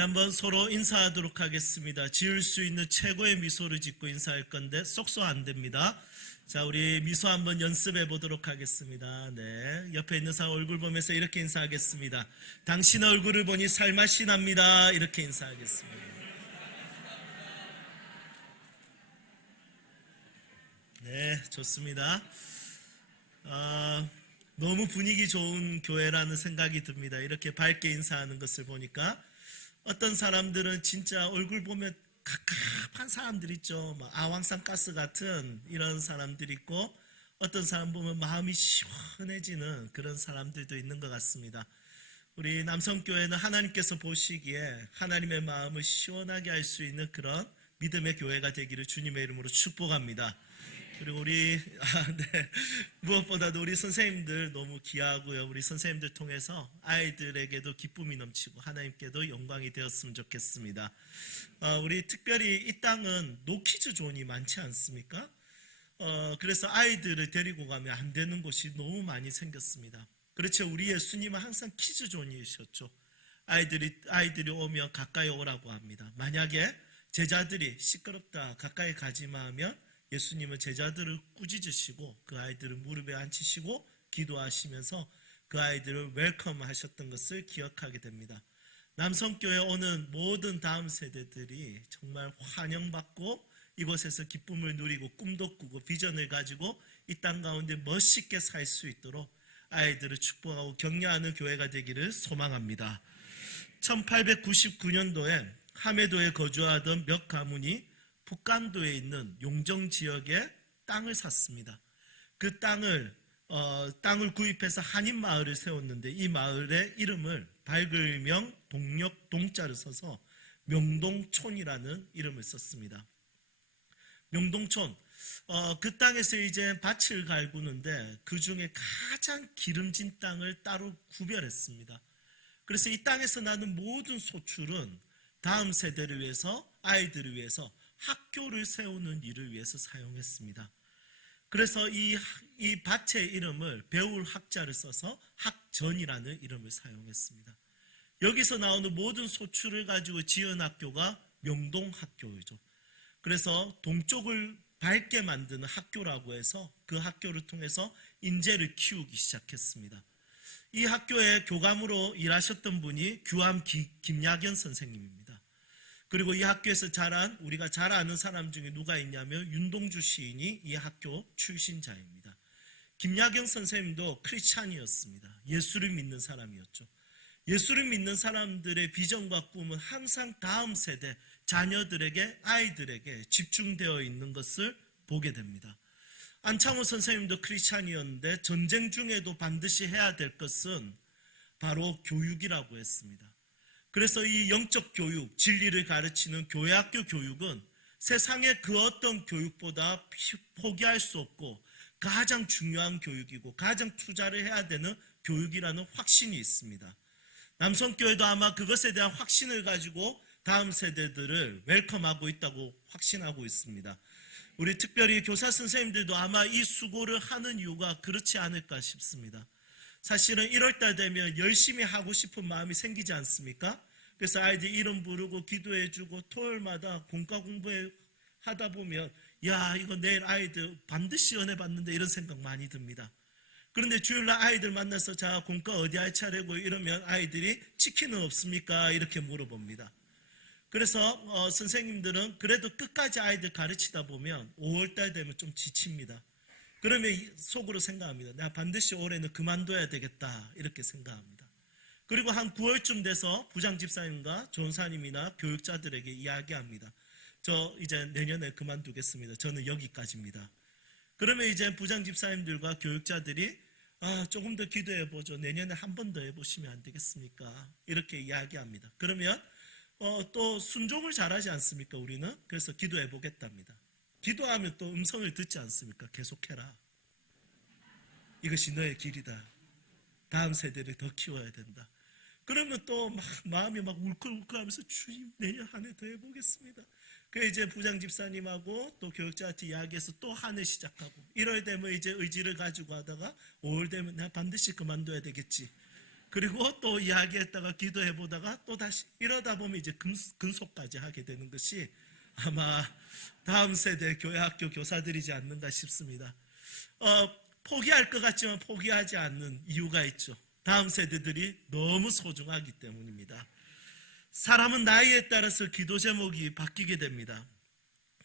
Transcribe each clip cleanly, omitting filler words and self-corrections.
한번 서로 인사하도록 하겠습니다. 지을 수 있는 최고의 미소를 짓고 인사할 건데 쏙쏙 안 됩니다. 자, 우리 미소 한번 연습해 보도록 하겠습니다. 네, 옆에 있는 사람 얼굴 보면서 이렇게 인사하겠습니다. 당신 얼굴을 보니 살맛이 납니다. 이렇게 인사하겠습니다. 네, 좋습니다. 너무 분위기 좋은 교회라는 생각이 듭니다. 이렇게 밝게 인사하는 것을 보니까 어떤 사람들은 진짜 얼굴 보면 갑갑한 사람들 있죠. 아황산 가스 같은 이런 사람들이 있고, 어떤 사람 보면 마음이 시원해지는 그런 사람들도 있는 것 같습니다. 우리 남성교회는 하나님께서 보시기에 하나님의 마음을 시원하게 할 수 있는 그런 믿음의 교회가 되기를 주님의 이름으로 축복합니다. 그리고 무엇보다도 우리 선생님들 너무 귀하고요. 우리 선생님들 통해서 아이들에게도 기쁨이 넘치고 하나님께도 영광이 되었으면 좋겠습니다. 우리 특별히 이 땅은 노키즈 존이 많지 않습니까? 그래서 아이들을 데리고 가면 안 되는 곳이 너무 많이 생겼습니다. 그렇죠. 우리 예수님은 항상 키즈 존이셨죠. 아이들이 오면 가까이 오라고 합니다. 만약에 제자들이 시끄럽다, 가까이 가지마 하면 예수님은 제자들을 꾸짖으시고 그 아이들을 무릎에 앉히시고 기도하시면서 그 아이들을 웰컴 하셨던 것을 기억하게 됩니다. 남성교회 오는 모든 다음 세대들이 정말 환영받고 이곳에서 기쁨을 누리고 꿈도 꾸고 비전을 가지고 이 땅 가운데 멋있게 살 수 있도록 아이들을 축복하고 격려하는 교회가 되기를 소망합니다. 1899년도에 하메도에 거주하던 몇 가문이 북간도에 있는 용정 지역에 땅을 샀습니다. 그 땅을 구입해서 한인 마을을 세웠는데, 이 마을의 이름을 발글명 동력 동자를 써서 명동촌이라는 이름을 썼습니다. 명동촌, 그 땅에서 이제 밭을 갈구는데 그 중에 가장 기름진 땅을 따로 구별했습니다. 그래서 이 땅에서 나는 모든 소출은 다음 세대를 위해서, 아이들을 위해서 학교를 세우는 일을 위해서 사용했습니다. 그래서 이 밭의 이름을 배울 학자를 써서 학전이라는 이름을 사용했습니다. 여기서 나오는 모든 소출을 가지고 지은 학교가 명동학교이죠. 그래서 동쪽을 밝게 만드는 학교라고 해서 그 학교를 통해서 인재를 키우기 시작했습니다. 이 학교에 교감으로 일하셨던 분이 규암 김야견 선생님입니다. 그리고 이 학교에서 우리가 잘 아는 사람 중에 누가 있냐면 윤동주 시인이 이 학교 출신자입니다. 김야경 선생님도 크리스찬이었습니다. 예수를 믿는 사람이었죠. 예수를 믿는 사람들의 비전과 꿈은 항상 다음 세대, 자녀들에게, 아이들에게 집중되어 있는 것을 보게 됩니다. 안창호 선생님도 크리스찬이었는데 전쟁 중에도 반드시 해야 될 것은 바로 교육이라고 했습니다. 그래서 이 영적 교육, 진리를 가르치는 교회학교 교육은 세상의 그 어떤 교육보다 포기할 수 없고 가장 중요한 교육이고 가장 투자를 해야 되는 교육이라는 확신이 있습니다. 남성교회도 아마 그것에 대한 확신을 가지고 다음 세대들을 웰컴하고 있다고 확신하고 있습니다. 우리 특별히 교사 선생님들도 아마 이 수고를 하는 이유가 그렇지 않을까 싶습니다. 사실은 1월달 되면 열심히 하고 싶은 마음이 생기지 않습니까? 그래서 아이들 이름 부르고 기도해주고 토요일마다 공과 공부하다 보면 이거 내일 아이들 반드시 은혜 받는데 이런 생각 많이 듭니다. 그런데 주일날 아이들 만나서 자 공과 어디 할 차례고 이러면 아이들이 치킨은 없습니까? 이렇게 물어봅니다. 그래서 선생님들은 그래도 끝까지 아이들 가르치다 보면 5월달 되면 좀 지칩니다. 그러면 속으로 생각합니다. 내가 반드시 올해는 그만둬야 되겠다 이렇게 생각합니다. 그리고 한 9월쯤 돼서 부장 집사님과 전사님이나 교육자들에게 이야기합니다. 저 이제 내년에 그만두겠습니다. 저는 여기까지입니다. 그러면 이제 부장 집사님들과 교육자들이 조금 더 기도해보죠. 내년에 한 번 더 해보시면 안 되겠습니까? 이렇게 이야기합니다. 그러면 또 순종을 잘하지 않습니까? 우리는 그래서 기도해보겠답니다. 기도하면 또 음성을 듣지 않습니까? 계속해라. 이것이 너의 길이다. 다음 세대를 더 키워야 된다. 그러면 또 마음이 울컥울컥하면서 주님 내년 한 해 더 해보겠습니다. 그 이제 부장 집사님하고 또 교육자한테 이야기해서 또 한 해 시작하고 1월 되면 이제 의지를 가지고 하다가 5월 되면 내가 반드시 그만둬야 되겠지. 그리고 또 이야기했다가 기도해 보다가 또 다시 이러다 보면 이제 근속까지 하게 되는 것이 아마 다음 세대 교회 학교 교사들이지 않는가 싶습니다. 포기할 것 같지만 포기하지 않는 이유가 있죠. 다음 세대들이 너무 소중하기 때문입니다. 사람은 나이에 따라서 기도 제목이 바뀌게 됩니다.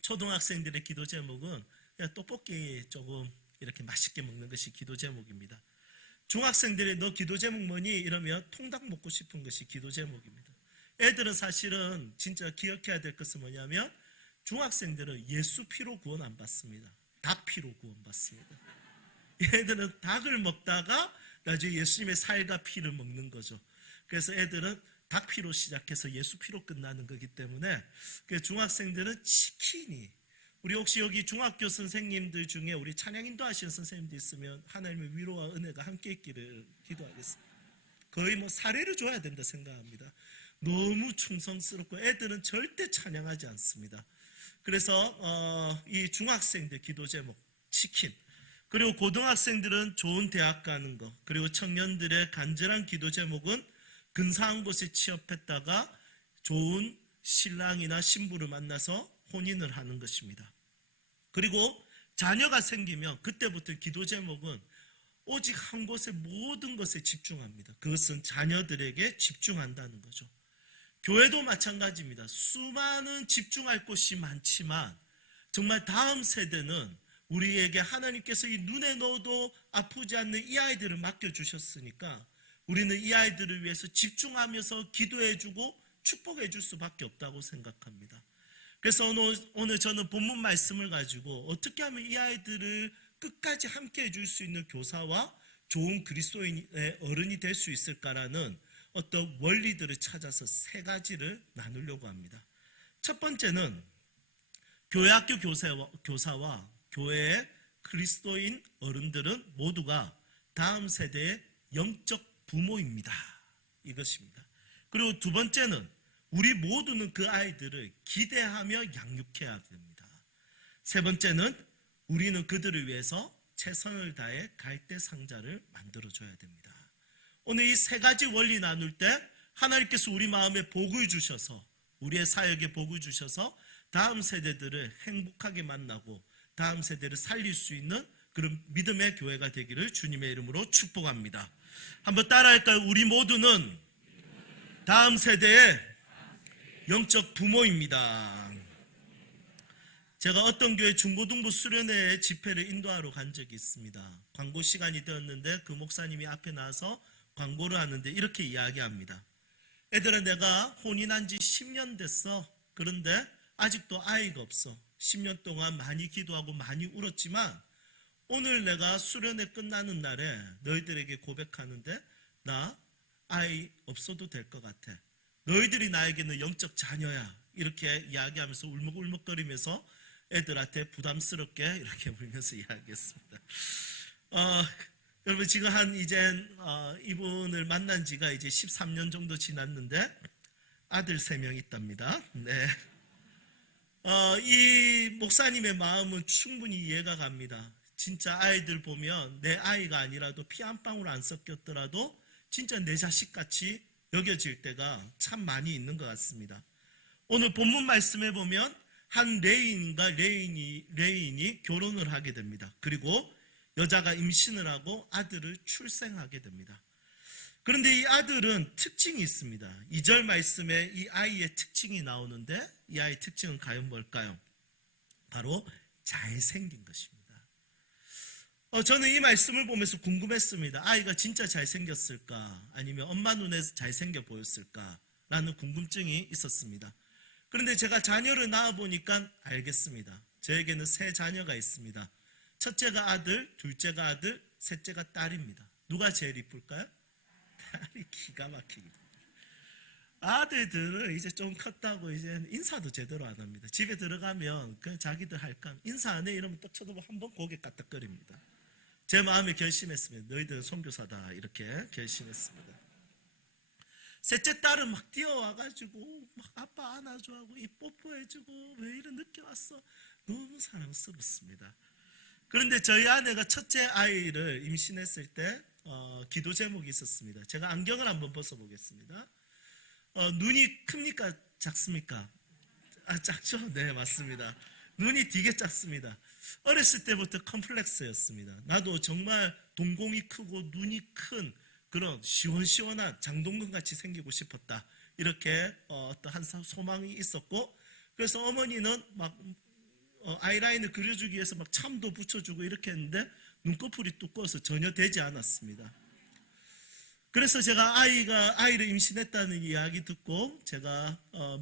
초등학생들의 기도 제목은 그냥 떡볶이 조금 이렇게 맛있게 먹는 것이 기도 제목입니다. 중학생들이 너 기도 제목 뭐니? 이러면 통닭 먹고 싶은 것이 기도 제목입니다. 애들은 사실은 진짜 기억해야 될 것은 뭐냐면 중학생들은 예수 피로 구원 안 받습니다. 닭 피로 구원 받습니다. 애들은 닭을 먹다가 나중에 예수님의 살과 피를 먹는 거죠. 그래서 애들은 닭 피로 시작해서 예수 피로 끝나는 거기 때문에 중학생들은 치킨이, 우리 혹시 여기 중학교 선생님들 중에 우리 찬양 인도하시는 선생님들 있으면 하나님의 위로와 은혜가 함께 있기를 기도하겠습니다. 거의 뭐 사례를 줘야 된다 생각합니다. 너무 충성스럽고 애들은 절대 찬양하지 않습니다. 그래서 이 중학생들 기도 제목 치킨, 그리고 고등학생들은 좋은 대학 가는 거, 그리고 청년들의 간절한 기도 제목은 근사한 곳에 취업했다가 좋은 신랑이나 신부를 만나서 혼인을 하는 것입니다. 그리고 자녀가 생기면 그때부터 기도 제목은 오직 한 곳에 모든 것에 집중합니다. 그것은 자녀들에게 집중한다는 거죠. 교회도 마찬가지입니다. 수많은 집중할 곳이 많지만 정말 다음 세대는 우리에게 하나님께서 이 눈에 넣어도 아프지 않는 이 아이들을 맡겨주셨으니까 우리는 이 아이들을 위해서 집중하면서 기도해주고 축복해줄 수밖에 없다고 생각합니다. 그래서 오늘 저는 본문 말씀을 가지고 어떻게 하면 이 아이들을 끝까지 함께 해줄 수 있는 교사와 좋은 그리스도인의 어른이 될 수 있을까라는 어떤 원리들을 찾아서 세 가지를 나누려고 합니다. 첫 번째는 교회학교 교사와 교회의 그리스도인 어른들은 모두가 다음 세대의 영적 부모입니다. 이것입니다. 그리고 두 번째는 우리 모두는 그 아이들을 기대하며 양육해야 됩니다. 세 번째는 우리는 그들을 위해서 최선을 다해 갈대 상자를 만들어줘야 됩니다. 오늘 이 세 가지 원리 나눌 때 하나님께서 우리 마음에 복을 주셔서 우리의 사역에 복을 주셔서 다음 세대들을 행복하게 만나고 다음 세대를 살릴 수 있는 그런 믿음의 교회가 되기를 주님의 이름으로 축복합니다. 한번 따라할까요? 우리 모두는 다음 세대의 영적 부모입니다. 제가 어떤 교회 중고등부 수련회 집회를 인도하러 간 적이 있습니다. 광고 시간이 되었는데 그 목사님이 앞에 나와서 광고를 하는데 이렇게 이야기합니다. 애들아, 내가 혼인한 지 10년 됐어. 그런데 아직도 아이가 없어. 10년 동안 많이 기도하고 많이 울었지만 오늘 내가 수련회 끝나는 날에 너희들에게 고백하는데 나 아이 없어도 될 것 같아. 너희들이 나에게는 영적 자녀야. 이렇게 이야기하면서 울먹울먹거리면서 애들한테 부담스럽게 이렇게 울면서 이야기했습니다. 여러분 지금 이분을 만난 지가 이제 13년 정도 지났는데 아들 3명 있답니다. 네. 이 목사님의 마음은 충분히 이해가 갑니다. 진짜 아이들 보면 내 아이가 아니라도 피 한 방울 안 섞였더라도 진짜 내 자식같이 여겨질 때가 참 많이 있는 것 같습니다. 오늘 본문 말씀에 보면 한 레인과 레인이 결혼을 하게 됩니다. 그리고 여자가 임신을 하고 아들을 출생하게 됩니다. 그런데 이 아들은 특징이 있습니다. 2절 말씀에 이 아이의 특징이 나오는데 이 아이의 특징은 과연 뭘까요? 바로 잘생긴 것입니다. 저는 이 말씀을 보면서 궁금했습니다. 아이가 진짜 잘생겼을까? 아니면 엄마 눈에 잘생겨 보였을까? 라는 궁금증이 있었습니다. 그런데 제가 자녀를 낳아보니까 알겠습니다. 저에게는 3 자녀가 있습니다. 첫째가 아들, 둘째가 아들, 셋째가 딸입니다. 누가 제일 이쁠까요? 딸이 기가 막히게. 아들들은 이제 좀 컸다고 이제 인사도 제대로 안 합니다. 집에 들어가면 그냥 자기들 할까 인사 안 해 이러면 또 쳐다보고 한번 고개 까딱거립니다. 제 마음에 결심했습니다. 너희들은 선교사다 이렇게 결심했습니다. 셋째 딸은 막 뛰어와가지고 막 아빠 안아줘하고 이 뽀뽀해주고 왜 이래 늦게 왔어? 너무 사랑스럽습니다. 그런데 저희 아내가 첫째 아이를 임신했을 때 기도 제목이 있었습니다. 제가 안경을 한번 벗어보겠습니다. 눈이 큽니까? 작습니까? 작죠? 네, 맞습니다. 눈이 되게 작습니다. 어렸을 때부터 컴플렉스였습니다. 나도 정말 동공이 크고 눈이 큰 그런 시원시원한 장동건 같이 생기고 싶었다. 이렇게 어떠한 소망이 있었고, 그래서 어머니는 막 아이라인을 그려주기 위해서 막 참도 붙여주고 이렇게 했는데 눈꺼풀이 두꺼워서 전혀 되지 않았습니다. 그래서 제가 아이를 임신했다는 이야기 듣고 제가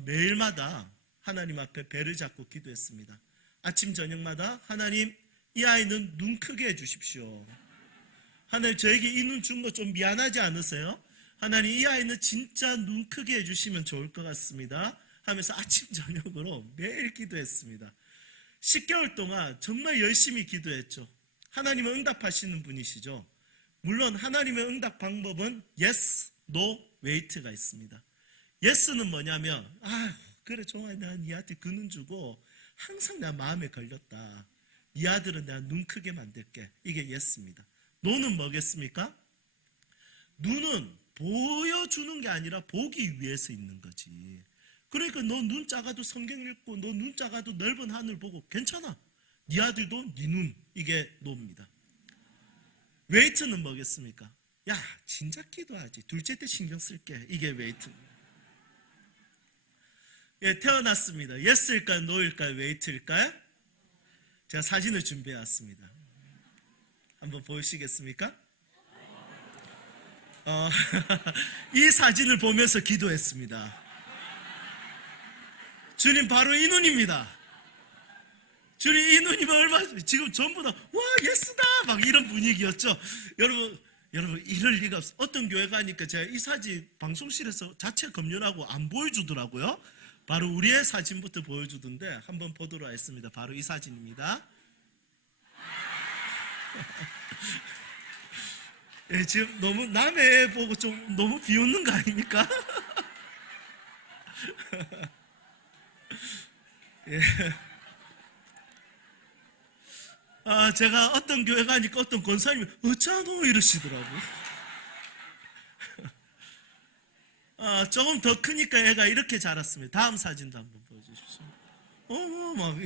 매일마다 하나님 앞에 배를 잡고 기도했습니다. 아침 저녁마다 하나님, 이 아이는 눈 크게 해주십시오. 하나님, 저에게 이 눈 준 거 좀 미안하지 않으세요? 하나님, 이 아이는 진짜 눈 크게 해주시면 좋을 것 같습니다 하면서 아침 저녁으로 매일 기도했습니다. 10개월 동안 정말 열심히 기도했죠. 하나님은 응답하시는 분이시죠. 물론 하나님의 응답 방법은 yes, no, wait가 있습니다. yes는 뭐냐면 그래 좋아, 내가 네 아들 그 눈 주고 항상 내 마음에 걸렸다. 이 아들은 내가 눈 크게 만들게. 이게 yes입니다. no는 뭐겠습니까? 눈은 보여주는 게 아니라 보기 위해서 있는 거지. 그러니까 너 눈 작아도 성경 읽고 너 눈 작아도 넓은 하늘 보고 괜찮아. 네 아들도 네 눈. 이게 no입니다. 웨이트는 뭐겠습니까? 야, 진작 기도하지. 둘째 때 신경 쓸게. 이게 웨이트입니다. 예, 태어났습니다. 예스일까요? 노일까요? 웨이트일까요? 제가 사진을 준비해 왔습니다. 한번 보시겠습니까? 이 사진을 보면서 기도했습니다. 주님, 바로 이 눈입니다. 주님, 이 눈이면 얼마, 지금 전부 다, 와, 예스다! 막 이런 분위기였죠. 여러분, 이럴 리가 없어. 어떤 교회 가니까 제가 이 사진 방송실에서 자체 검열하고 안 보여주더라고요. 바로 우리의 사진부터 보여주던데 한번 보도록 하겠습니다. 바로 이 사진입니다. 예, 지금 너무 남의 애 보고 좀 너무 비웃는 거 아닙니까? 예. 제가 어떤 교회 가니까 어떤 권사님이 어쩌노 이러시더라고요. 조금 더 크니까 애가 이렇게 자랐습니다. 다음 사진도 한번 보여주십시오. 막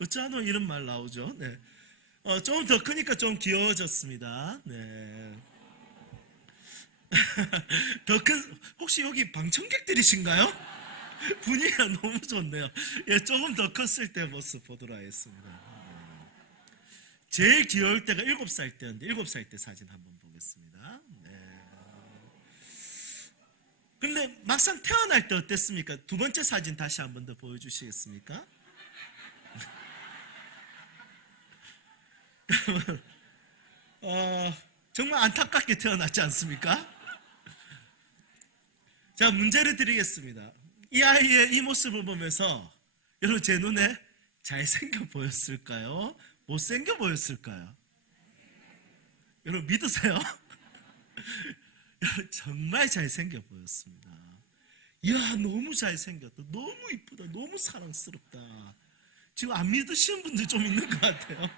어쩌노 이런 말 나오죠. 네. 조금 더 크니까 좀 귀여워졌습니다. 네. 더 큰, 혹시 여기 방청객들이신가요? 분위기가 너무 좋네요. 예, 조금 더 컸을 때 모습 보도록 하겠습니다. 제일 귀여울 때가 7살 때였는데 7살 때 사진 한번 보겠습니다. 네. 그런데 막상 태어날 때 어땠습니까? 두 번째 사진 다시 한번 더 보여주시겠습니까? 정말 안타깝게 태어났지 않습니까? 자, 문제를 드리겠습니다. 이 아이의 이 모습을 보면서 여러분, 제 눈에 잘생겨 보였을까요? 못생겨 보였을까요? 여러분, 믿으세요? 여러분, 정말 잘생겨 보였습니다. 이야, 너무 잘생겼다. 너무 이쁘다. 너무 사랑스럽다. 지금 안 믿으시는 분들 좀 있는 것 같아요.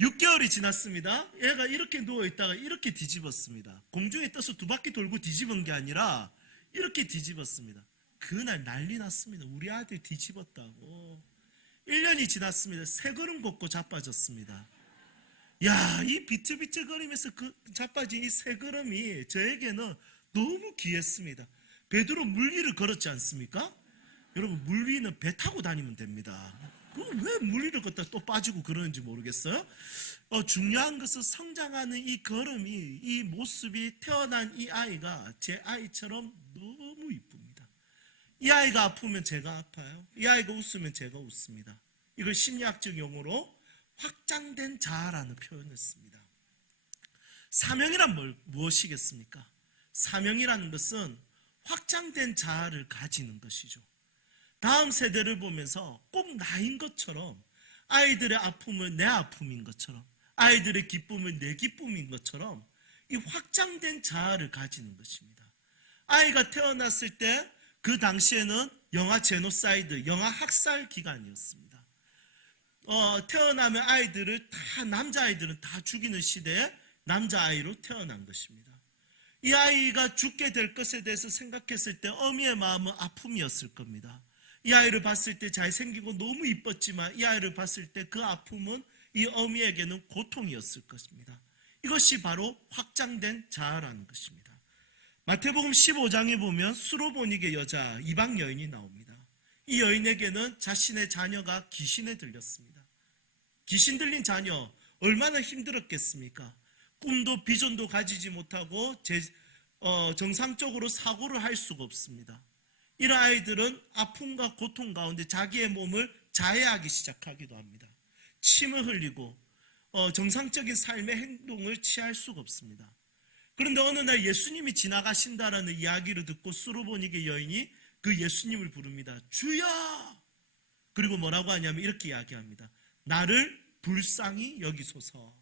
6개월이 지났습니다. 얘가 이렇게 누워있다가 이렇게 뒤집었습니다. 공중에 떠서 두 바퀴 돌고 뒤집은 게 아니라 이렇게 뒤집었습니다. 그날 난리 났습니다. 우리 아들 뒤집었다고. 1년이 지났습니다. 세 걸음 걷고 자빠졌습니다. 야, 이 비틀비틀거리면서 그 자빠진 이 세 걸음이 저에게는 너무 귀했습니다. 베드로 물 위를 걸었지 않습니까? 여러분, 물 위는 배 타고 다니면 됩니다. 그럼 왜 물 위를 걷다 또 빠지고 그러는지 모르겠어요. 중요한 것은 성장하는 이 걸음이, 이 모습이, 태어난 이 아이가 제 아이처럼 너무 이쁩니다. 이 아이가 아프면 제가 아파요. 이 아이가 웃으면 제가 웃습니다. 이걸 심리학적 용어로 확장된 자아라는 표현을 씁니다. 사명이란 무엇이겠습니까? 사명이라는 것은 확장된 자아를 가지는 것이죠. 다음 세대를 보면서 꼭 나인 것처럼, 아이들의 아픔은 내 아픔인 것처럼, 아이들의 기쁨은 내 기쁨인 것처럼 이 확장된 자아를 가지는 것입니다. 아이가 태어났을 때 그 당시에는 영아 제노사이드, 영아 학살 기간이었습니다. 태어나면 아이들을 다, 남자아이들은 다 죽이는 시대에 남자아이로 태어난 것입니다. 이 아이가 죽게 될 것에 대해서 생각했을 때 어미의 마음은 아픔이었을 겁니다. 이 아이를 봤을 때 잘생기고 너무 이뻤지만 이 아이를 봤을 때 그 아픔은 이 어미에게는 고통이었을 것입니다. 이것이 바로 확장된 자아라는 것입니다. 마태복음 15장에 보면 수로보닉의 여자 이방 여인이 나옵니다. 이 여인에게는 자신의 자녀가 귀신에 들렸습니다. 귀신 들린 자녀 얼마나 힘들었겠습니까? 꿈도 비전도 가지지 못하고 정상적으로 사고를 할 수가 없습니다. 이런 아이들은 아픔과 고통 가운데 자기의 몸을 자해하기 시작하기도 합니다. 침을 흘리고 정상적인 삶의 행동을 취할 수가 없습니다. 그런데 어느 날 예수님이 지나가신다라는 이야기를 듣고 수로보닉의 여인이 그 예수님을 부릅니다. 주여! 그리고 뭐라고 하냐면 이렇게 이야기합니다. 나를 불쌍히 여기소서.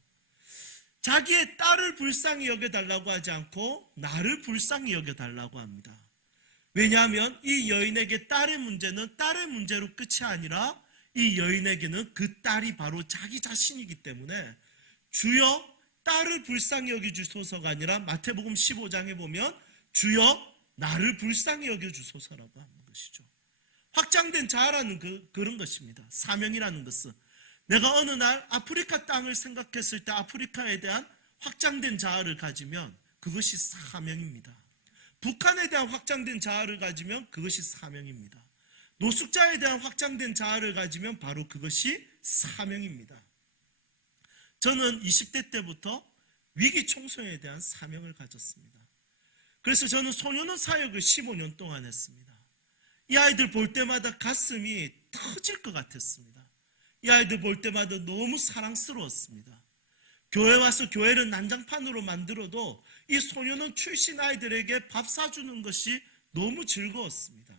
자기의 딸을 불쌍히 여겨달라고 하지 않고 나를 불쌍히 여겨달라고 합니다. 왜냐하면 이 여인에게 딸의 문제는 딸의 문제로 끝이 아니라 이 여인에게는 그 딸이 바로 자기 자신이기 때문에 주여 딸을 불쌍히 여겨주소서가 아니라 마태복음 15장에 보면 주여 나를 불쌍히 여겨주소서라고 하는 것이죠. 확장된 자아라는 그런 것입니다. 사명이라는 것은 내가 어느 날 아프리카 땅을 생각했을 때 아프리카에 대한 확장된 자아를 가지면 그것이 사명입니다. 북한에 대한 확장된 자아를 가지면 그것이 사명입니다. 노숙자에 대한 확장된 자아를 가지면 바로 그것이 사명입니다. 저는 20대 때부터 위기 청소년에 대한 사명을 가졌습니다. 그래서 저는 소년원 사역을 15년 동안 했습니다. 이 아이들 볼 때마다 가슴이 터질 것 같았습니다. 이 아이들 볼 때마다 너무 사랑스러웠습니다. 교회 와서 교회를 난장판으로 만들어도 이 소년원 출신 아이들에게 밥 사주는 것이 너무 즐거웠습니다.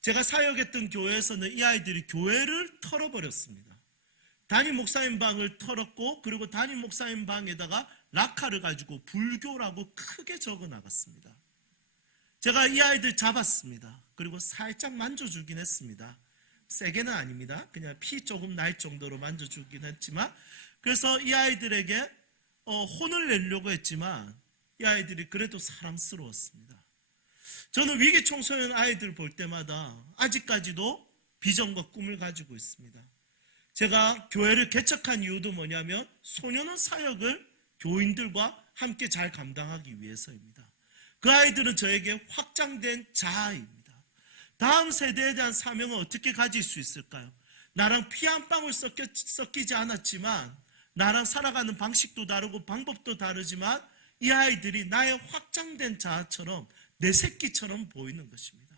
제가 사역했던 교회에서는 이 아이들이 교회를 털어버렸습니다. 담임 목사님 방을 털었고 그리고 담임 목사님 방에다가 락카를 가지고 불교라고 크게 적어 나갔습니다. 제가 이 아이들 잡았습니다. 그리고 살짝 만져주긴 했습니다. 세게는 아닙니다. 그냥 피 조금 날 정도로 만져주긴 했지만 그래서 이 아이들에게 혼을 내려고 했지만 이 아이들이 그래도 사랑스러웠습니다. 저는 위기 청소년 아이들 볼 때마다 아직까지도 비전과 꿈을 가지고 있습니다. 제가 교회를 개척한 이유도 뭐냐면 소년원 사역을 교인들과 함께 잘 감당하기 위해서입니다. 그 아이들은 저에게 확장된 자아입니다. 다음 세대에 대한 사명을 어떻게 가질 수 있을까요? 나랑 피 한 방울 섞이지 않았지만 나랑 살아가는 방식도 다르고 방법도 다르지만 이 아이들이 나의 확장된 자아처럼 내 새끼처럼 보이는 것입니다.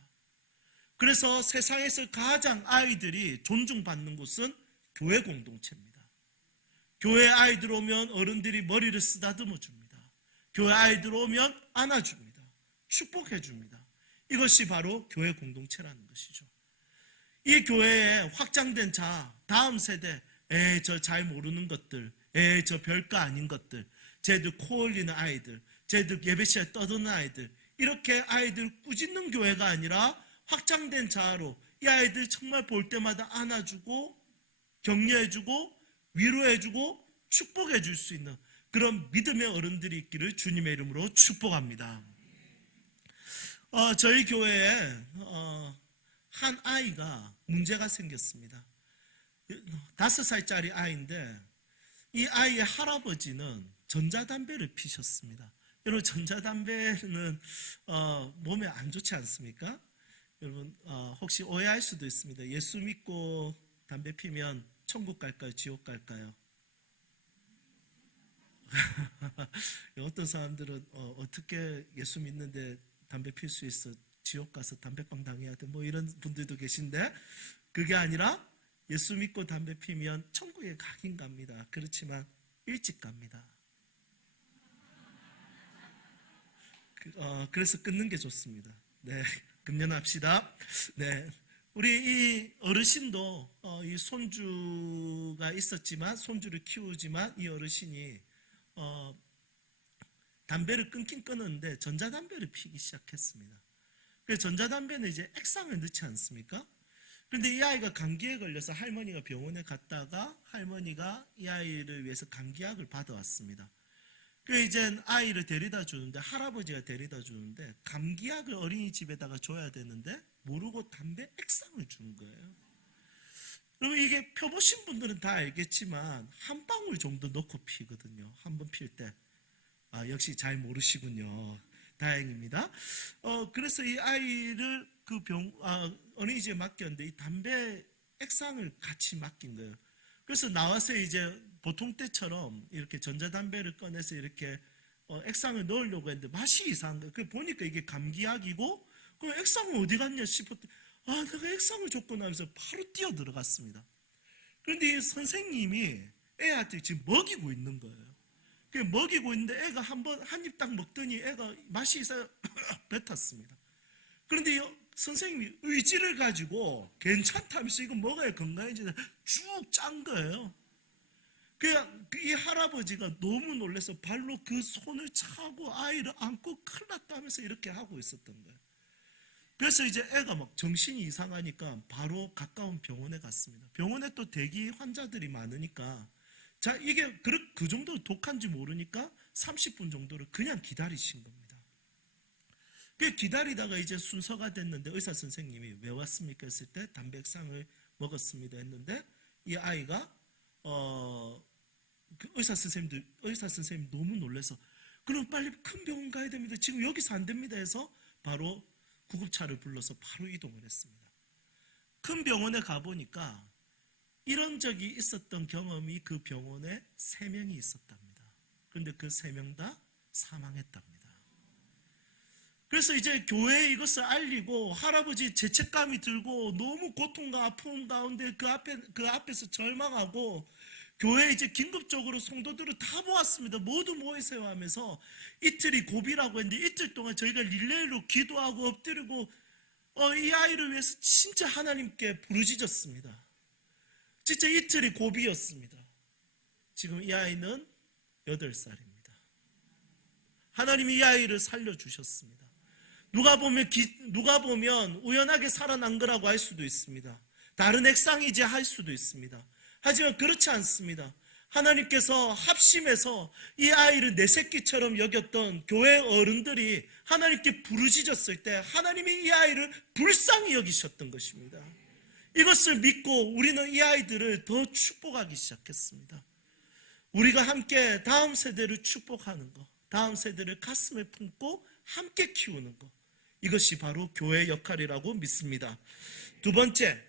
그래서 세상에서 가장 아이들이 존중받는 곳은 교회 공동체입니다. 교회 아이들 오면 어른들이 머리를 쓰다듬어 줍니다. 교회 아이들 오면 안아줍니다. 축복해 줍니다. 이것이 바로 교회 공동체라는 것이죠. 이 교회에 확장된 자아, 다음 세대, 저 잘 모르는 것들, 저 별거 아닌 것들, 쟤들 코 올리는 아이들, 쟤들 예배 시간에 떠드는 아이들, 이렇게 아이들 꾸짖는 교회가 아니라 확장된 자아로 이 아이들 정말 볼 때마다 안아주고 격려해주고 위로해주고 축복해줄 수 있는 그런 믿음의 어른들이 있기를 주님의 이름으로 축복합니다. 저희 교회에 한 아이가 문제가 생겼습니다. 5살짜리 아이인데 이 아이의 할아버지는 전자담배를 피셨습니다. 여러분 전자담배는 몸에 안 좋지 않습니까? 여러분 혹시 오해할 수도 있습니다. 예수 믿고 담배 피면 천국 갈까요? 지옥 갈까요? 어떤 사람들은 어떻게 예수 믿는데 담배 필 수 있어? 지옥 가서 담배빵 당해야 돼? 뭐 이런 분들도 계신데 그게 아니라 예수 믿고 담배 피면 천국에 가긴 갑니다. 그렇지만 일찍 갑니다. 그래서 끊는 게 좋습니다. 네, 금연합시다. 네, 우리 이 어르신도 이 손주가 있었지만 손주를 키우지만 이 어르신이 담배를 끊긴 끊었는데 전자담배를 피기 시작했습니다. 그래서 전자담배는 이제 액상을 넣지 않습니까? 그런데 이 아이가 감기에 걸려서 할머니가 병원에 갔다가 할머니가 이 아이를 위해서 감기약을 받아왔습니다. 그 이제 아이를 데려다 주는데, 할아버지가 데려다 주는데 감기약을 어린이집에다가 줘야 되는데 모르고 담배 액상을 주는 거예요. 그러면 이게 펴보신 분들은 다 알겠지만 한 방울 정도 넣고 피거든요. 한 번 필 때. 역시 잘 모르시군요. 다행입니다. 그래서 이 아이를 그 어린이집에 맡겼는데 이 담배 액상을 같이 맡긴 거예요. 그래서 나와서 이제 보통 때처럼 이렇게 전자담배를 꺼내서 이렇게 액상을 넣으려고 했는데 맛이 이상한 거예요. 보니까 이게 감기약이고, 그 액상은 어디 갔냐 싶었더니 내가 액상을 줬구나 하면서 바로 뛰어 들어갔습니다. 그런데 이 선생님이 애한테 지금 먹이고 있는 거예요. 먹이고 있는데 애가 한 입 딱 먹더니 애가 맛이 있어요. 뱉었습니다. 그런데 이 선생님이 의지를 가지고 괜찮다면서 이거 먹어야 건강해지다 쭉 짠 거예요. 이 할아버지가 너무 놀라서 발로 그 손을 차고 아이를 안고 큰일 났다 하면서 이렇게 하고 있었던 거예요. 그래서 이제 애가 막 정신이 이상하니까 바로 가까운 병원에 갔습니다. 병원에 또 대기 환자들이 많으니까, 자, 이게 그 정도 독한지 모르니까 30분 정도를 그냥 기다리신 겁니다. 기다리다가 이제 순서가 됐는데 의사 선생님이 왜 왔습니까 했을 때 담배상을 먹었습니다 했는데, 이 아이가 그 의사 선생님 너무 놀라서 그럼 빨리 큰 병원 가야 됩니다. 지금 여기서 안 됩니다 해서 바로 구급차를 불러서 바로 이동을 했습니다. 큰 병원에 가보니까 이런 적이 있었던 경험이 그 병원에 3명이 있었답니다. 그런데 그 3명 다 사망했답니다. 그래서 이제 교회에 이것을 알리고 할아버지 죄책감이 들고 너무 고통과 아픔 가운데 그 앞에서 절망하고, 교회에 이제 긴급적으로 성도들을 다 모았습니다. 모두 모이세요 하면서 이틀이 고비라고 했는데 이틀 동안 저희가 릴레이로 기도하고 엎드리고 이 아이를 위해서 진짜 하나님께 부르짖었습니다. 진짜 이틀이 고비였습니다. 지금 이 아이는 8살입니다. 하나님이 이 아이를 살려주셨습니다. 누가 보면 우연하게 살아난 거라고 할 수도 있습니다. 다른 액상이지 할 수도 있습니다. 하지만 그렇지 않습니다. 하나님께서 합심해서 이 아이를 내 새끼처럼 여겼던 교회 어른들이 하나님께 부르짖었을 때 하나님이 이 아이를 불쌍히 여기셨던 것입니다. 이것을 믿고 우리는 이 아이들을 더 축복하기 시작했습니다. 우리가 함께 다음 세대를 축복하는 것, 다음 세대를 가슴에 품고 함께 키우는 것, 이것이 바로 교회의 역할이라고 믿습니다. 두 번째,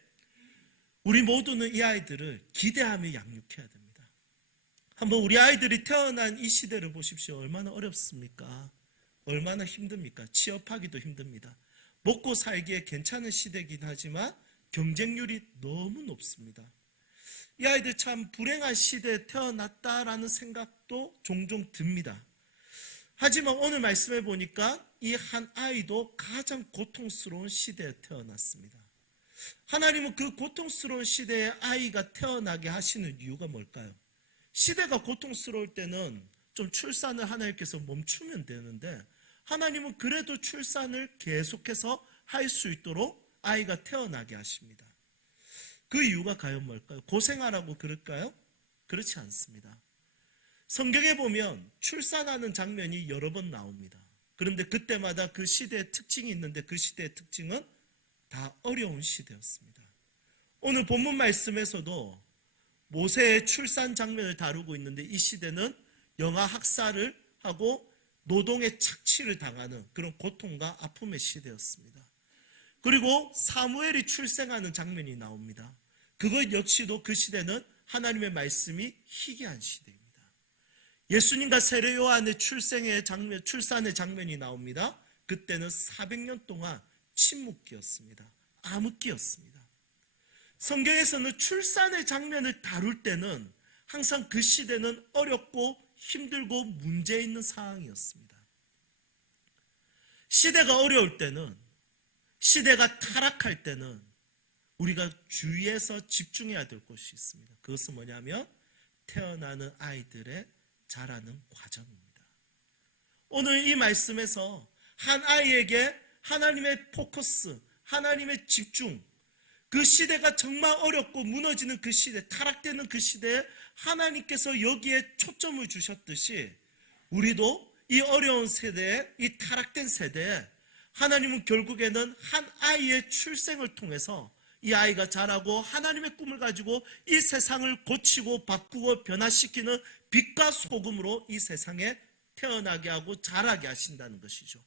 우리 모두는 이 아이들을 기대하며 양육해야 됩니다. 한번 우리 아이들이 태어난 이 시대를 보십시오. 얼마나 어렵습니까? 얼마나 힘듭니까? 취업하기도 힘듭니다. 먹고 살기에 괜찮은 시대이긴 하지만 경쟁률이 너무 높습니다. 이 아이들 참 불행한 시대에 태어났다라는 생각도 종종 듭니다. 하지만 오늘 말씀해 보니까 이 한 아이도 가장 고통스러운 시대에 태어났습니다. 하나님은 그 고통스러운 시대에 아이가 태어나게 하시는 이유가 뭘까요? 시대가 고통스러울 때는 좀 출산을 하나님께서 멈추면 되는데 하나님은 그래도 출산을 계속해서 할 수 있도록 아이가 태어나게 하십니다. 그 이유가 과연 뭘까요? 고생하라고 그럴까요? 그렇지 않습니다. 성경에 보면 출산하는 장면이 여러 번 나옵니다. 그런데 그때마다 그 시대의 특징이 있는데 그 시대의 특징은 다 어려운 시대였습니다. 오늘 본문 말씀에서도 모세의 출산 장면을 다루고 있는데 이 시대는 영아 학살을 하고 노동의 착취를 당하는 그런 고통과 아픔의 시대였습니다. 그리고 사무엘이 출생하는 장면이 나옵니다. 그것 역시도 그 시대는 하나님의 말씀이 희귀한 시대입니다. 예수님과 세례 요한의 출산의 장면이 나옵니다. 그때는 400년 동안 침묵기였습니다. 암흑기였습니다. 성경에서는 출산의 장면을 다룰 때는 항상 그 시대는 어렵고 힘들고 문제 있는 상황이었습니다. 시대가 어려울 때는, 시대가 타락할 때는 우리가 주의해서 집중해야 될 것이 있습니다. 그것은 뭐냐면 태어나는 아이들의 자라는 과정입니다. 오늘 이 말씀에서 한 아이에게 하나님의 포커스, 하나님의 집중, 그 시대가 정말 어렵고 무너지는 그 시대, 타락되는 그 시대에 하나님께서 여기에 초점을 주셨듯이 우리도 이 어려운 세대에, 이 타락된 세대에 하나님은 결국에는 한 아이의 출생을 통해서 이 아이가 자라고 하나님의 꿈을 가지고 이 세상을 고치고 바꾸고 변화시키는 빛과 소금으로 이 세상에 태어나게 하고 자라게 하신다는 것이죠.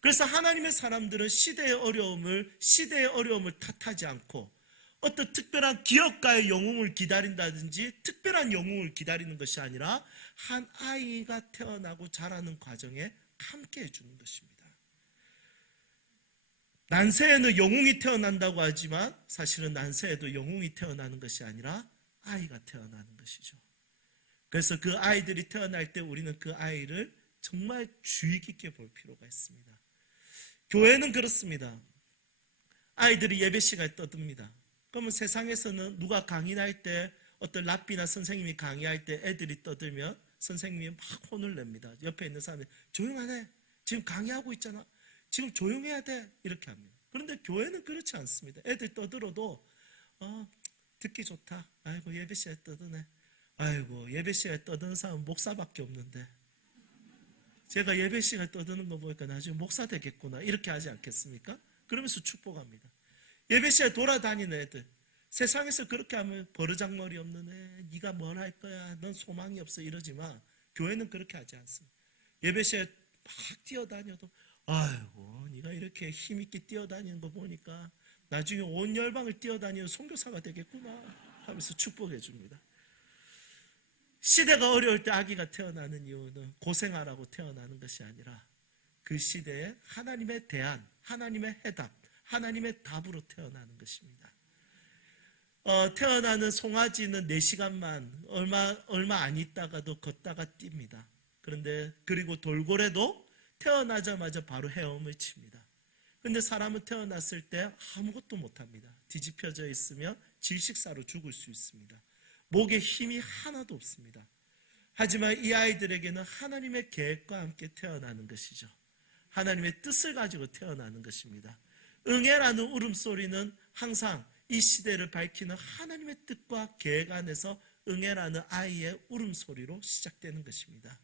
그래서 하나님의 사람들은 시대의 어려움을 탓하지 않고 어떤 특별한 기업가의 영웅을 기다린다든지 특별한 영웅을 기다리는 것이 아니라 한 아이가 태어나고 자라는 과정에 함께 해주는 것입니다. 난세에는 영웅이 태어난다고 하지만 사실은 난세에도 영웅이 태어나는 것이 아니라 아이가 태어나는 것이죠. 그래서 그 아이들이 태어날 때 우리는 그 아이를 정말 주의 깊게 볼 필요가 있습니다. 교회는 그렇습니다. 아이들이 예배 시간에 떠듭니다. 그러면 세상에서는 누가 강의할 때 어떤 랍비나 선생님이 강의할 때 애들이 떠들면 선생님이 막 혼을 냅니다. 옆에 있는 사람이 조용하네. 지금 강의하고 있잖아. 지금 조용해야 돼. 이렇게 합니다. 그런데 교회는 그렇지 않습니다. 애들 떠들어도 듣기 좋다. 아이고 예배 시간에 떠드네. 아이고 예배 시간에 떠드는 사람은 목사밖에 없는데 제가 예배 시간에 떠드는 거 보니까 나중에 목사 되겠구나 이렇게 하지 않겠습니까? 그러면서 축복합니다. 예배 시간에 돌아다니는 애들, 세상에서 그렇게 하면 버르장머리 없는 애, 네가 뭘 할 거야, 넌 소망이 없어 이러지만 교회는 그렇게 하지 않습니다. 예배 시간에 막 뛰어다녀도 아이고 네가 이렇게 힘있게 뛰어다니는 거 보니까 나중에 온 열방을 뛰어다니는 선교사가 되겠구나 하면서 축복해 줍니다. 시대가 어려울 때 아기가 태어나는 이유는 고생하라고 태어나는 것이 아니라 그 시대에 하나님의 대안, 하나님의 해답, 하나님의 답으로 태어나는 것입니다. 태어나는 송아지는 4시간만 얼마 안 있다가도 걷다가 뜁니다. 그런데 그리고 돌고래도 태어나자마자 바로 헤엄을 칩니다. 그런데 사람은 태어났을 때 아무것도 못합니다. 뒤집혀져 있으면 질식사로 죽을 수 있습니다. 목에 힘이 하나도 없습니다. 하지만 이 아이들에게는 하나님의 계획과 함께 태어나는 것이죠. 하나님의 뜻을 가지고 태어나는 것입니다. 응애라는 울음소리는 항상 이 시대를 밝히는 하나님의 뜻과 계획 안에서 응애라는 아이의 울음소리로 시작되는 것입니다.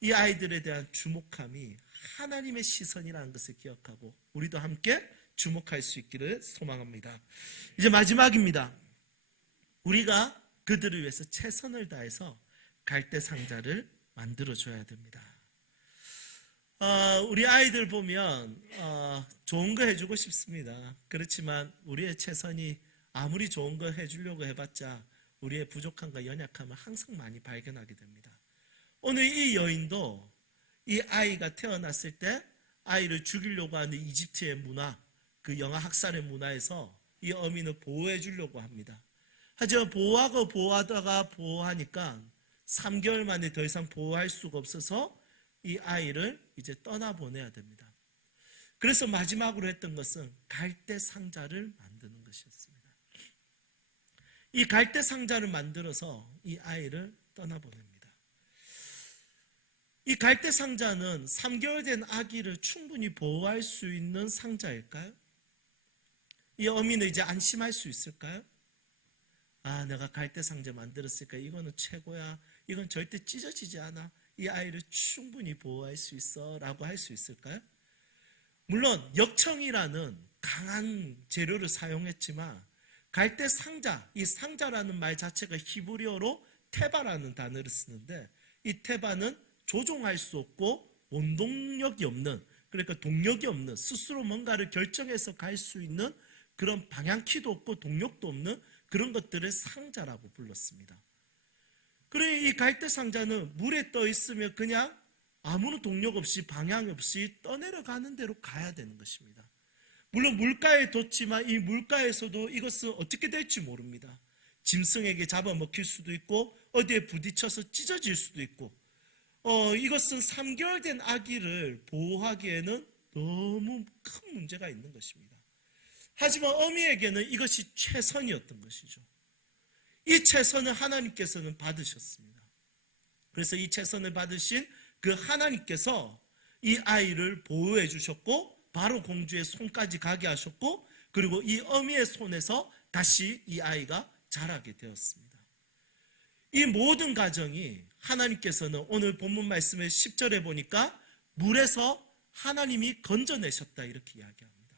이 아이들에 대한 주목함이 하나님의 시선이라는 것을 기억하고 우리도 함께 주목할 수 있기를 소망합니다. 이제 마지막입니다. 우리가 그들을 위해서 최선을 다해서 갈대상자를 만들어줘야 됩니다. 우리 아이들 보면 좋은 거 해주고 싶습니다. 그렇지만 우리의 최선이 아무리 좋은 거 해주려고 해봤자 우리의 부족함과 연약함을 항상 많이 발견하게 됩니다. 오늘 이 여인도 이 아이가 태어났을 때 아이를 죽이려고 하는 이집트의 문화, 그 영아 학살의 문화에서 이 어미는 보호해 주려고 합니다. 하지만 보호하다가 보호하니까 3개월 만에 더 이상 보호할 수가 없어서 이 아이를 이제 떠나보내야 됩니다. 그래서 마지막으로 했던 것은 갈대 상자를 만드는 것이었습니다. 이 갈대 상자를 만들어서 이 아이를 떠나보냅니다. 이 갈대 상자는 3개월 된 아기를 충분히 보호할 수 있는 상자일까요? 이 어미는 이제 안심할 수 있을까요? 내가 갈대 상자 만들었으니까 이거는 최고야. 이건 절대 찢어지지 않아. 이 아이를 충분히 보호할 수 있어 라고 할 수 있을까요? 물론 역청이라는 강한 재료를 사용했지만 갈대 상자, 이 상자라는 말 자체가 히브리어로 테바라는 단어를 쓰는데 이 테바는 조종할 수 없고 원동력이 없는, 그러니까 동력이 없는, 스스로 뭔가를 결정해서 갈 수 있는 그런 방향키도 없고 동력도 없는 그런 것들을 상자라고 불렀습니다. 그러니 이 갈대 상자는 물에 떠 있으면 그냥 아무런 동력 없이 방향 없이 떠내려가는 대로 가야 되는 것입니다. 물론 물가에 뒀지만 이 물가에서도 이것은 어떻게 될지 모릅니다. 짐승에게 잡아먹힐 수도 있고 어디에 부딪혀서 찢어질 수도 있고 이것은 3개월 된 아기를 보호하기에는 너무 큰 문제가 있는 것입니다. 하지만 어미에게는 이것이 최선이었던 것이죠. 이 최선을 하나님께서는 받으셨습니다. 그래서 이 최선을 받으신 그 하나님께서 이 아이를 보호해 주셨고 바로 공주의 손까지 가게 하셨고 그리고 이 어미의 손에서 다시 이 아이가 자라게 되었습니다. 이 모든 가정이 하나님께서는 오늘 본문 말씀의 10절에 보니까 물에서 하나님이 건져내셨다 이렇게 이야기합니다.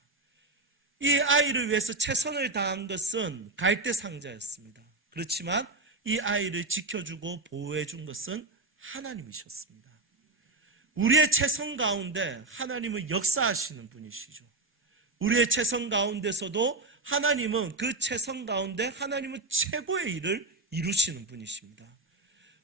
이 아이를 위해서 최선을 다한 것은 갈대 상자였습니다. 그렇지만 이 아이를 지켜주고 보호해 준 것은 하나님이셨습니다. 우리의 최선 가운데 하나님은 역사하시는 분이시죠. 우리의 최선 가운데서도 하나님은 그 최선 가운데 하나님은 최고의 일을 이루시는 분이십니다.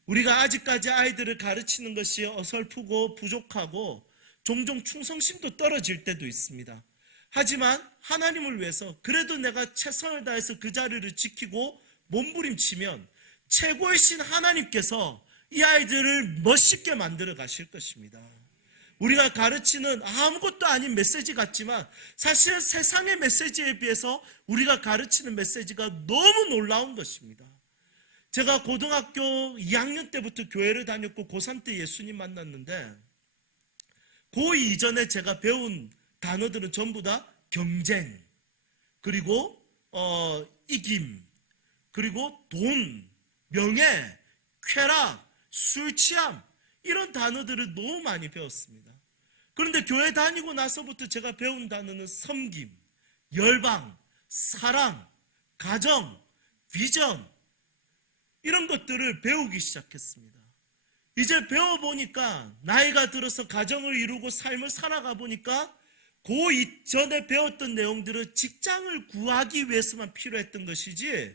우리가 아직까지 아이들을 가르치는 것이 어설프고 부족하고 종종 충성심도 떨어질 때도 있습니다. 하지만 하나님을 위해서 그래도 내가 최선을 다해서 그 자리를 지키고 몸부림치면 최고이신 하나님께서 이 아이들을 멋있게 만들어 가실 것입니다. 우리가 가르치는 아무것도 아닌 메시지 같지만 사실은 세상의 메시지에 비해서 우리가 가르치는 메시지가 너무 놀라운 것입니다. 제가 고등학교 2학년 때부터 교회를 다녔고 고3 때 예수님 만났는데 고2 이전에 제가 배운 단어들은 전부 다 경쟁, 그리고 이김, 그리고 돈, 명예, 쾌락, 술 취함 이런 단어들을 너무 많이 배웠습니다. 그런데 교회 다니고 나서부터 제가 배운 단어는 섬김, 열방, 사랑, 가정, 비전 이런 것들을 배우기 시작했습니다. 이제 배워보니까 나이가 들어서 가정을 이루고 삶을 살아가 보니까 그 이전에 배웠던 내용들은 직장을 구하기 위해서만 필요했던 것이지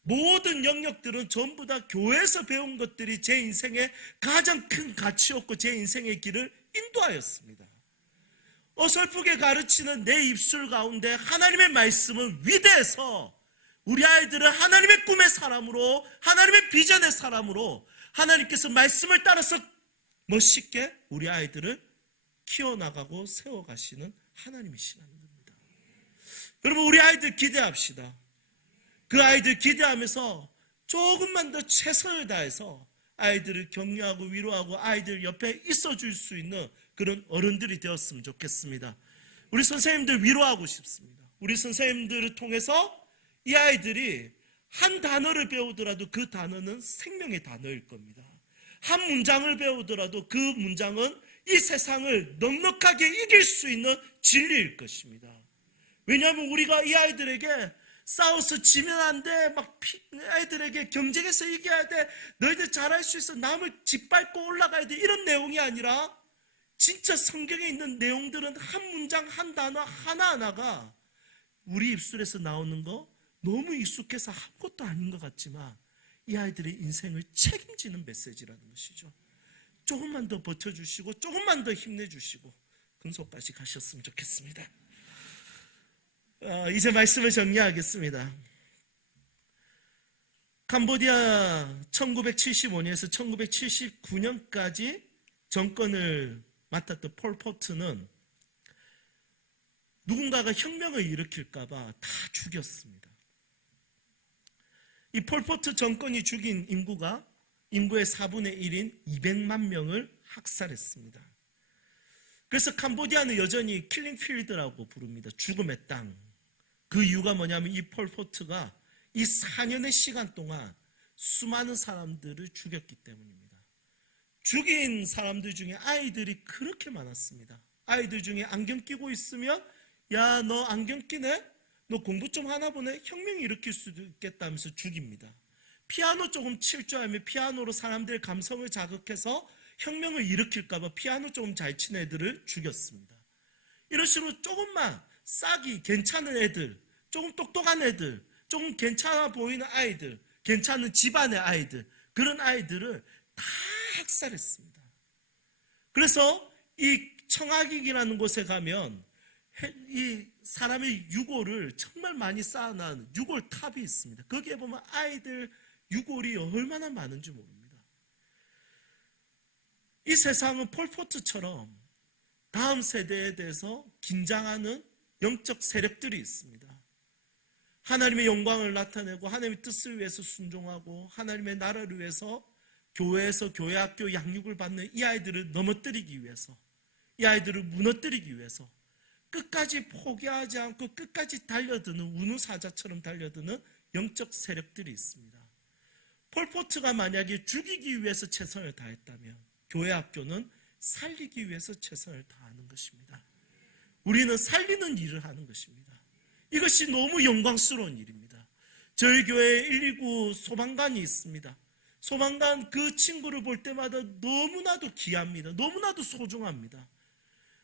모든 영역들은 전부 다 교회에서 배운 것들이 제 인생의 가장 큰 가치였고 제 인생의 길을 인도하였습니다. 어설프게 가르치는 내 입술 가운데 하나님의 말씀은 위대해서 우리 아이들은 하나님의 꿈의 사람으로 하나님의 비전의 사람으로 하나님께서 말씀을 따라서 멋있게 우리 아이들을 키워나가고 세워가시는 하나님이시라는 겁니다. 여러분 우리 아이들 기대합시다. 그 아이들 기대하면서 조금만 더 최선을 다해서 아이들을 격려하고 위로하고 아이들 옆에 있어줄 수 있는 그런 어른들이 되었으면 좋겠습니다. 우리 선생님들 위로하고 싶습니다. 우리 선생님들을 통해서 이 아이들이 한 단어를 배우더라도 그 단어는 생명의 단어일 겁니다. 한 문장을 배우더라도 그 문장은 이 세상을 넉넉하게 이길 수 있는 진리일 것입니다. 왜냐하면 우리가 이 아이들에게 싸워서 지면 안 돼, 아이들에게 경쟁해서 이겨야 돼, 너희들 잘할 수 있어, 남을 짓밟고 올라가야 돼 이런 내용이 아니라 진짜 성경에 있는 내용들은 한 문장 한 단어 하나하나가 우리 입술에서 나오는 거 너무 익숙해서 아무것도 아닌 것 같지만 이 아이들의 인생을 책임지는 메시지라는 것이죠. 조금만 더 버텨주시고 조금만 더 힘내주시고 금속까지 가셨으면 좋겠습니다. 이제 말씀을 정리하겠습니다. 캄보디아 1975년에서 1979년까지 정권을 맡았던 폴포트는 누군가가 혁명을 일으킬까봐 다 죽였습니다. 이 폴포트 정권이 죽인 인구의 4분의 1인 200만 명을 학살했습니다. 그래서 캄보디아는 여전히 킬링필드라고 부릅니다. 죽음의 땅. 그 이유가 뭐냐면 이 폴포트가 이 4년의 시간 동안 수많은 사람들을 죽였기 때문입니다. 죽인 사람들 중에 아이들이 그렇게 많았습니다. 아이들 중에 안경 끼고 있으면 야, 너 안경 끼네? 너 공부 좀 하나 보네? 혁명이 일으킬 수도 있겠다면서 죽입니다. 피아노 조금 칠 줄 알면 피아노로 사람들의 감성을 자극해서 혁명을 일으킬까봐 피아노 조금 잘 치는 애들을 죽였습니다. 이런 식으로 조금만 싹이 괜찮은 애들, 조금 똑똑한 애들, 조금 괜찮아 보이는 아이들, 괜찮은 집안의 아이들, 그런 아이들을 다 학살했습니다. 그래서 이 청학익이라는 곳에 가면 이 사람의 유골을 정말 많이 쌓아놓은 유골탑이 있습니다. 거기에 보면 아이들 유골이 얼마나 많은지 모릅니다. 이 세상은 폴포트처럼 다음 세대에 대해서 긴장하는 영적 세력들이 있습니다. 하나님의 영광을 나타내고 하나님의 뜻을 위해서 순종하고 하나님의 나라를 위해서 교회에서 교회학교 양육을 받는 이 아이들을 넘어뜨리기 위해서, 이 아이들을 무너뜨리기 위해서 끝까지 포기하지 않고 끝까지 달려드는 운우사자처럼 달려드는 영적 세력들이 있습니다. 폴포트가 만약에 죽이기 위해서 최선을 다했다면 교회 학교는 살리기 위해서 최선을 다하는 것입니다. 우리는 살리는 일을 하는 것입니다. 이것이 너무 영광스러운 일입니다. 저희 교회에 119 소방관이 있습니다. 소방관 그 친구를 볼 때마다 너무나도 귀합니다. 너무나도 소중합니다.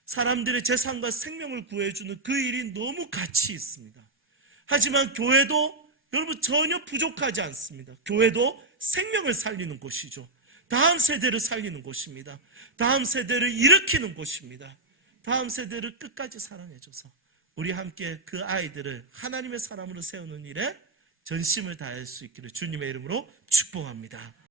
사람들의 재산과 생명을 구해주는 그 일이 너무 가치 있습니다. 하지만 교회도 여러분 전혀 부족하지 않습니다. 교회도 생명을 살리는 곳이죠. 다음 세대를 살리는 곳입니다. 다음 세대를 일으키는 곳입니다. 다음 세대를 끝까지 사랑해줘서 우리 함께 그 아이들을 하나님의 사람으로 세우는 일에 전심을 다할 수 있기를 주님의 이름으로 축복합니다.